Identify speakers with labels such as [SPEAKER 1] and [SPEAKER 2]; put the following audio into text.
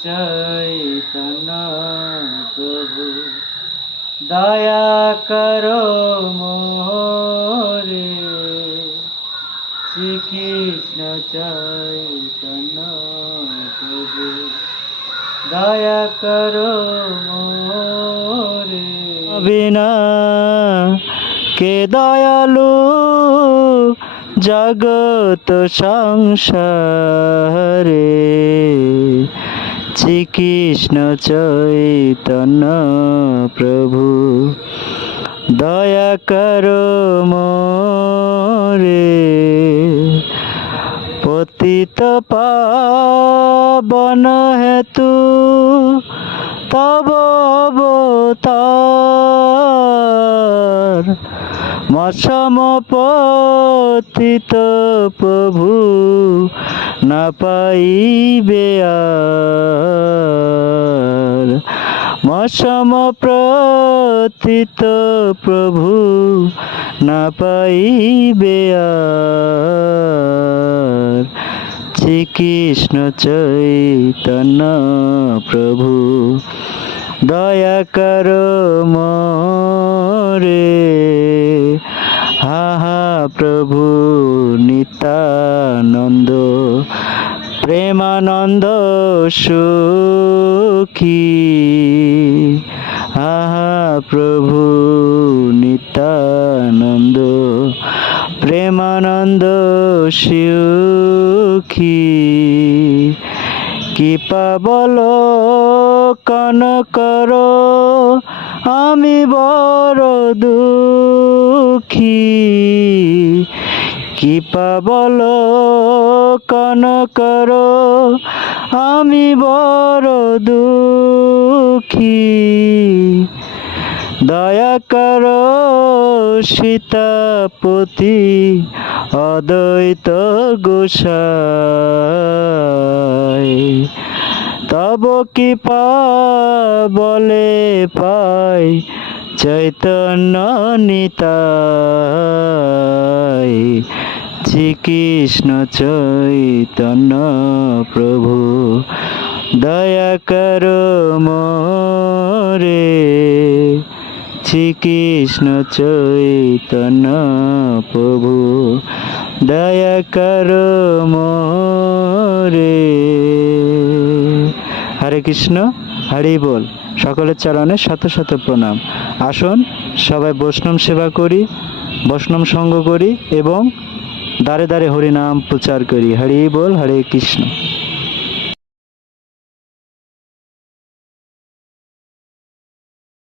[SPEAKER 1] চৈতন্য প্রভু দয়া করো মোরে শ্রীকৃষ্ণ চৈতন্য প্রভু দয়া করো মোরে বিনা কে দয়ালু জগত সংসারে। শ্রীকৃষ্ণ চৈতন্য প্রভু। দয়া করো মোরে পতিত পাবন হেতু তব অবতার। মশম পতিত প্রভু না পাইবে আর। মশম প্রতিত প্রভু, না পাইবে শ্রীকৃষ্ণ চৈতন্য প্রভু, দয়া করো মোরে। হা হা প্রভু নিত্যানন্দ প্রেমানন্দ সুখী। আহা প্রভু নিত্যানন্দ প্রেমানন্দ সুখী। কৃপা বলো কন করো আমি বড় দুঃখী। কৃপা বলো কন করো আমি বড় দুঃখী। দয়া করো, সীতাপতি, অদ্বৈত গোসাই। তব কৃপা বলে পাই, চৈতন্য নিতাই। শ্রীকৃষ্ণ চৈতন্য প্রভু। দয়া করো মোরে। শ্রীকৃষ্ণ চৈতন্য প্রভু। দয়া করো মোরে। হরে কৃষ্ণ হরি বল। সকলের চরণে শত শত প্রণাম। আসুন সবাই বৈষ্ণব সেবা করি, বৈষ্ণব সঙ্গ করি এবং দাঁড়ে দাঁড়ে হরিনাম প্রচার করি। হরি বল হরে কৃষ্ণ।